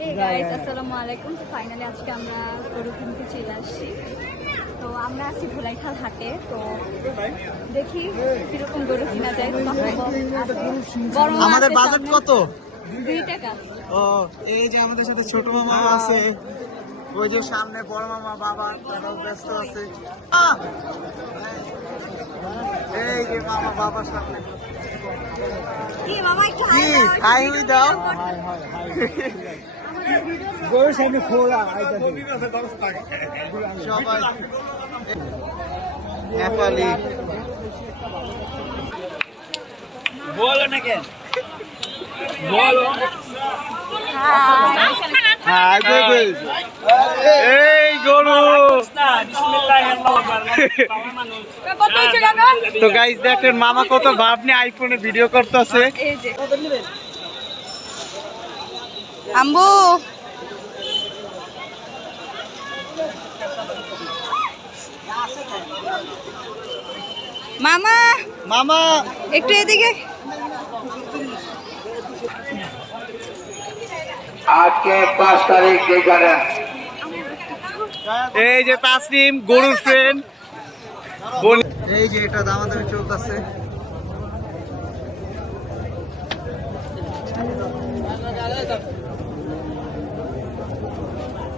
Hey guys, আসসালামু আলাইকুম। তো ফাইনালি আজকে আমরা গরু কিনতে চলে আসছি। তো আমরা আছি ভোলাইখাল হাটে। তো দেখি কিরকম গরু কিনা যায়। আমাদের বাজেট কত? 2 টাকা। ও এই যে আমাদের সাথে ছোট মামা আছে, ওই যে সামনে বড় মামা বাবা তারাও ব্যস্ত আছে। এই যে মামা বাবার সামনে কি মামা একটু কি হাই হই দাও। গরুর সামনে খোলা সবাই নেপালি বলো না কেন বলো। হাই বেবি, এই গরু। তো গাইস দেখেন মামা কত ভাব নিয়ে আইফোনে ভিডিও করতেছে। এই যে আম্বু মামা মামা একটু এদিকে। আজকে 5 তারিখ যেখানে এই যে তাসনিম গরুর ফ্রেন্ড, এই যে এটা দামাদামি চলতেছে।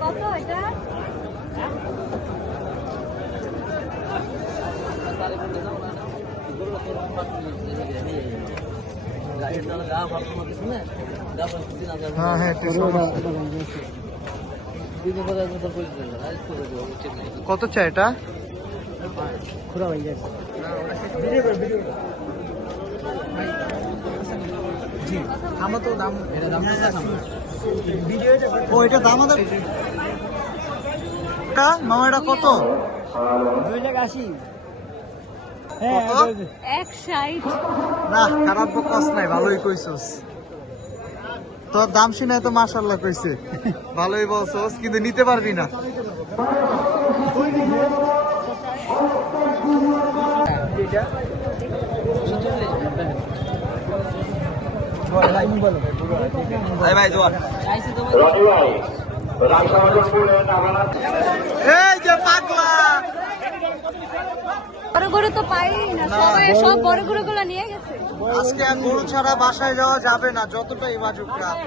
কত এটা? হ্যাঁ হ্যাঁ কত চাই এটা? আমরা তো দাম ও এটা দাম আমাদের মামা এটা কত? 280। হ্যাঁ কত? 160। না খারাপ কাজ নাই, ভালোই কইছস। তোর দাম শুনে তো মাশাআল্লাহ কইছে, ভালোই বলছস, কিন্তু নিতে পারবি না। রনি ভাই রাজসমাজপুরে নামানা এই যে পাগলা, বড় গরু তো পাই না, সবাই সব বড় গরুগুলো নিয়ে গেছে। আজকে আর গরু ছাড়া বাসায় যাওয়া যাবে না, যতটাই বাজুক রাত।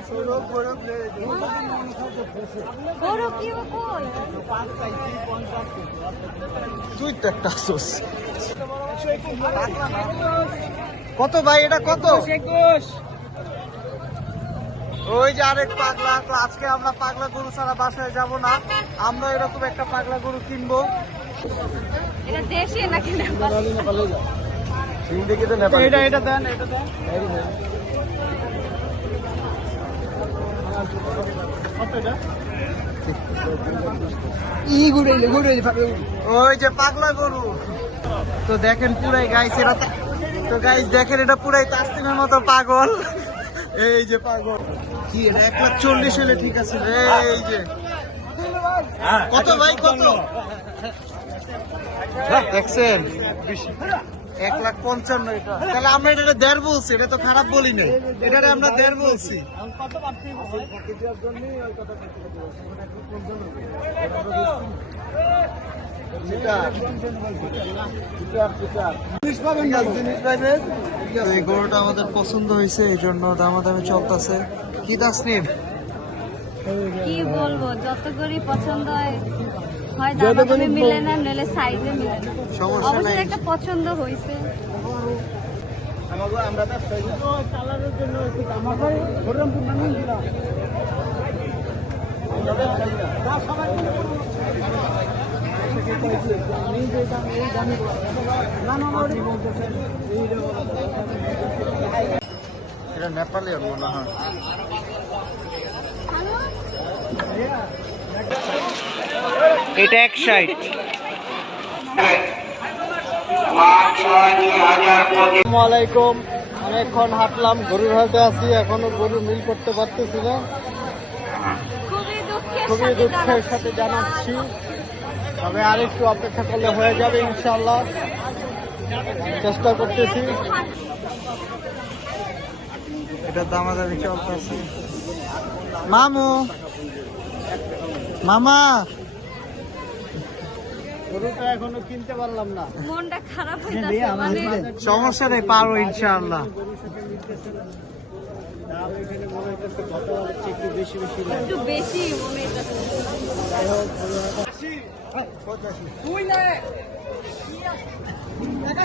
গরু কি বল? তুই তো একটা আসোস। কত ভাই এটা কত? ওই যে আরেক পাগলা। তো আজকে আমরা পাগলা গরু ছাড়া বাসায় যাব না, আমরা এরকম একটা পাগলা গরু কিনবো। এটা দেশি নাকি নেপালি? এটা এটা দেন, এটা দেন। ওই যে পাগলা গরু। তো দেখেন পুরাই গাইস, এটা তো গাইস দেখেন এটা পুরাই তাসলিমের মতো পাগল। এই যে পাগল কি এটা 140 হলে ঠিক আছে। এই যে কত ভাই কত দেখছেন? 1,55,000 এটা। তাহলে আমরা এটা 1.5 বলছি, এটা তো খারাপ বলি না, এটা আমরা 1.5 বলছি। এই গরুটা আমাদের পছন্দ হয়েছে, এই জন্য দামাদামি চলতেছে। কি তাসনিম কি বলবো, যত গরু পছন্দ হয়, হয় দামে মিলে না, নইলে সাইজে মিলে না। সমস্যা অবশ্যই নাই। একটা পছন্দ হয়েছে। এটা নেপালি আর মনে হয়। এটা 160। আসসালামু আলাইকুম। অনেকক্ষণ হাঁটলাম, গরুর হাটে আছি, এখনো গরু মিল করতে পারতেছি না। খুবই দুঃখের সাথে জানাচ্ছি, তবে আরেকটু অপেক্ষা করলে হয়ে যাবে ইনশাআল্লাহ। চেষ্টা করতেছি। এটার দামাদামি চলতেছে। মামু মামা গরুটা এখনো কিনতে পারলাম না। মনটা খারাপ হইতাছে মানে সমস্যা নেই, পারো ইনশাআল্লাহ। দাম এখানে মনে হচ্ছে গতবারের চেয়ে একটু বেশি বেশি লাগে। একটু বেশি মনে হইতাছে।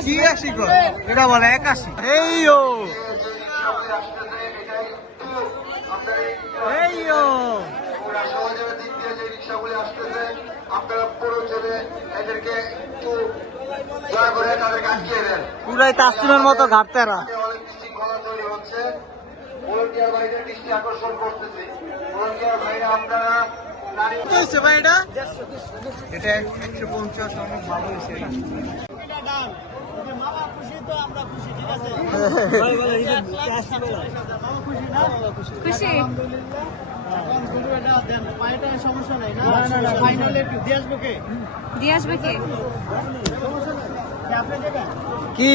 ছিয়াশি কর, এটা বলে 81। এইও এইও সহযোগিতার দিক দিয়ে যে রিক্সাগুলি আসতেছে আপনারা পুরো ছেলে এদেরকে একটু দয়া করে তাদেরকে আটকিয়ে দেন। পুরাই তাসলিমের মতো ঘাটতেরা। অনেক বিশৃঙ্খলা তৈরি হচ্ছে। ভলান্টিয়ার ভাইদের দৃষ্টি আকর্ষণ করতেছে। ভলান্টিয়ার ভাইরা আপনারা নারী কত হয়েছে ভাই এটা? এটা 150, অনেক ভালো হয়েছে এটা। মামা খুশি তো আমরা খুশি, ঠিক আছে? খুশি এখন গরু এটা দেন, পায়েটা সমস্যা নাই না? ফাইনালে একটু দিয়ে আসবো কে? দিয়ে আসবে কি? সমস্যা নাই। আপনি দেবেন? কি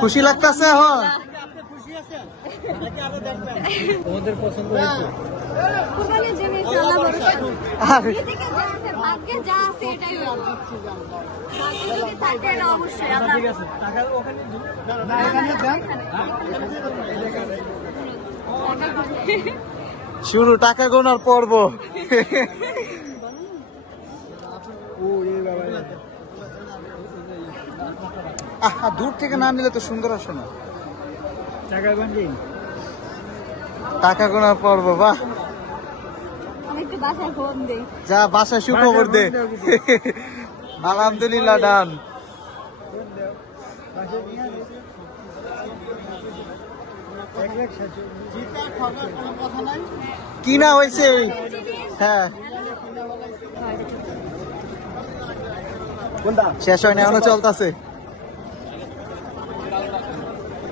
খুশি লাগতেছে এখন? আপনি খুশি আছেন নাকি আরো দেখবেন? তোমাদের পছন্দ হয়েছে? কুরবানির জিনিস আল্লাহ ভরসা। আরে এদিকে যা আছে, ভাগ্যে যা আছে এটাই হইব। ভাগ্যে যদি থাকে না অবশ্যই আল্লাহ। টাকা ওখানে না, এখানে দেন। শুরু টাকা গোনার পর্ব। আহা, দূর থেকে না নিলে তো সুন্দর আসে না। টাকা বান্ডি টাকা গোনার পর্ব, বাহ। আমি একটু বাসায় ফোন দেই। যা বাসায় সুখবর দে। আলহামদুলিল্লাহ ডান। কি না হয়েছে? হ্যাঁ, কোনটা? শেষ হয় না, এখনো চলতেছে।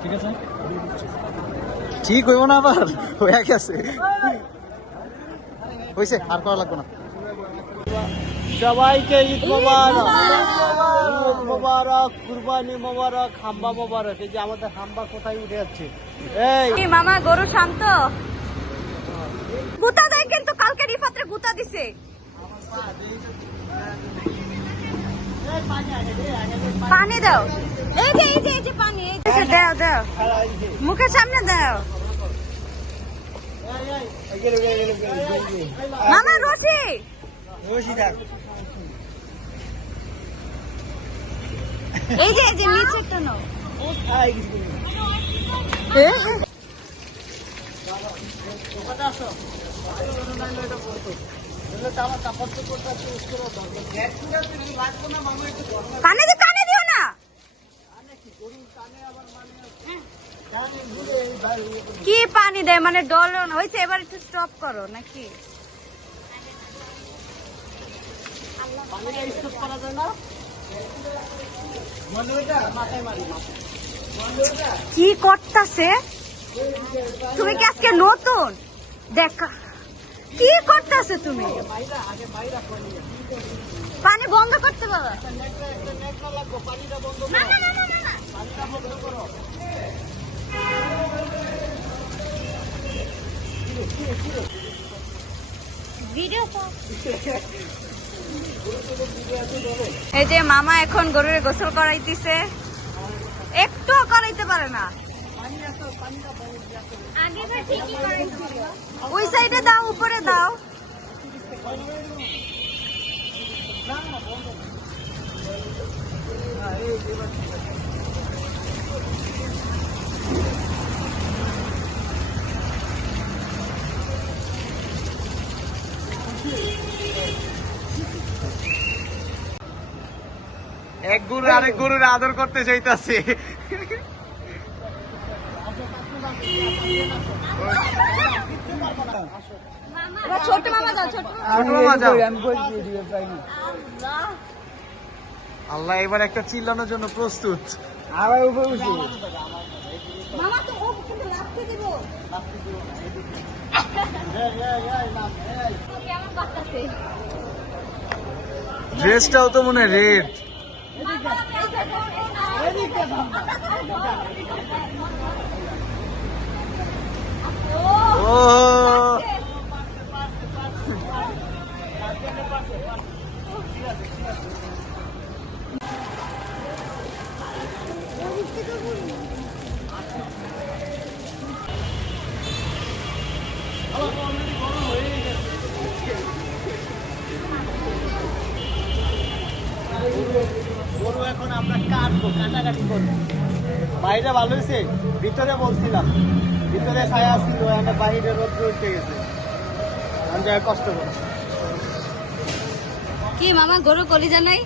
ঠিক আছে। ঠিক হইব না আবার, হয়ে গেছে। হয়েছে, আর করা লাগবে না। সবাইকে ঈদ মোবারক, ঈদ মোবারক, কুরবানি মোবারক, হাম্বা মোবারক। এই যে আমাদের হাম্বা কোথায় উঠে যাচ্ছে? এই কি মামা গরু শান্ত? গুতা দেয় কিন্তু কালকে রিফাতে গুতা দিছে। পানি দাও। এই যে পানি, এই যে দাও দাও। মুখের সামনে দাও। মামা রশি। এই যে নিচে তো নাও। কানে দিও না। কি পানি দেয় মানে ডল হয়েছে, এবার একটু স্টপ করো নাকি? কি করতাছে? তুমি কি আজকে নতুন দেখা? কি করতেছে তুমি? পানি বন্ধ করতে পারো? না না না না না। ভিডিও এই যে মামা এখন গরুরে গোসল করাইতেছে, একটুও করাইতে পারে না। ওই সাইডে দাও, উপরে দাও। এক গরু আরেক গরুর আদর করতে চাইতাছে। ছোট মামা যাও, ছোট মামা যাও। আমি কই ভিডিও পাইনি। আল্লাহ এবার একটা চিল্লানোর জন্য প্রস্তুত। আবার উপরে উঠি। মামা তো ও কিন্তু লাফতে দিব। কেমন বাচ্চাছে? ড্রেসটাও তো মনে হয় রেড। ও গরু এখন আমরা কাটবো, কাটাকাটি করবো। বাইরে ভালো হয়েছে, ভিতরে বলছিলাম, ভিতরে ছায়া ছিল, আমরা বাইরে রোদ্র উঠে গেছে, আমি যাই কষ্ট করবো। কি মামা গরু কলিজা নাই?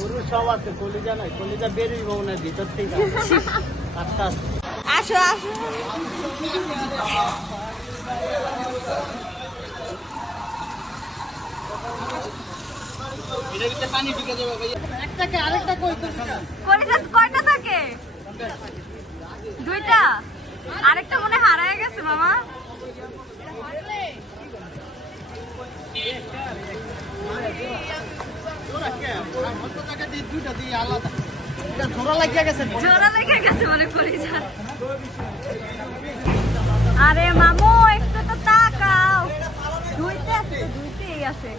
গরু সব আছে, কলিজা নাই, কলিজা বেরোইব মনে হয় ভিতর থেকে। আস্তে আস্তে আসো আসো। পানি ঢুকে যাবে ভাই। একটাকে আরেকটা কই কলিজা কয়টা থাকে? দুইটা। আরেকটা মনে হারায় গেছে মামা। ঝোড়া লাগিয়ে গেছে। জোড়া লেগে গেছে মানে কলিজা। আরে মামু একটু তো তাকাও। দুইটা আছে, দুইটাই আছে।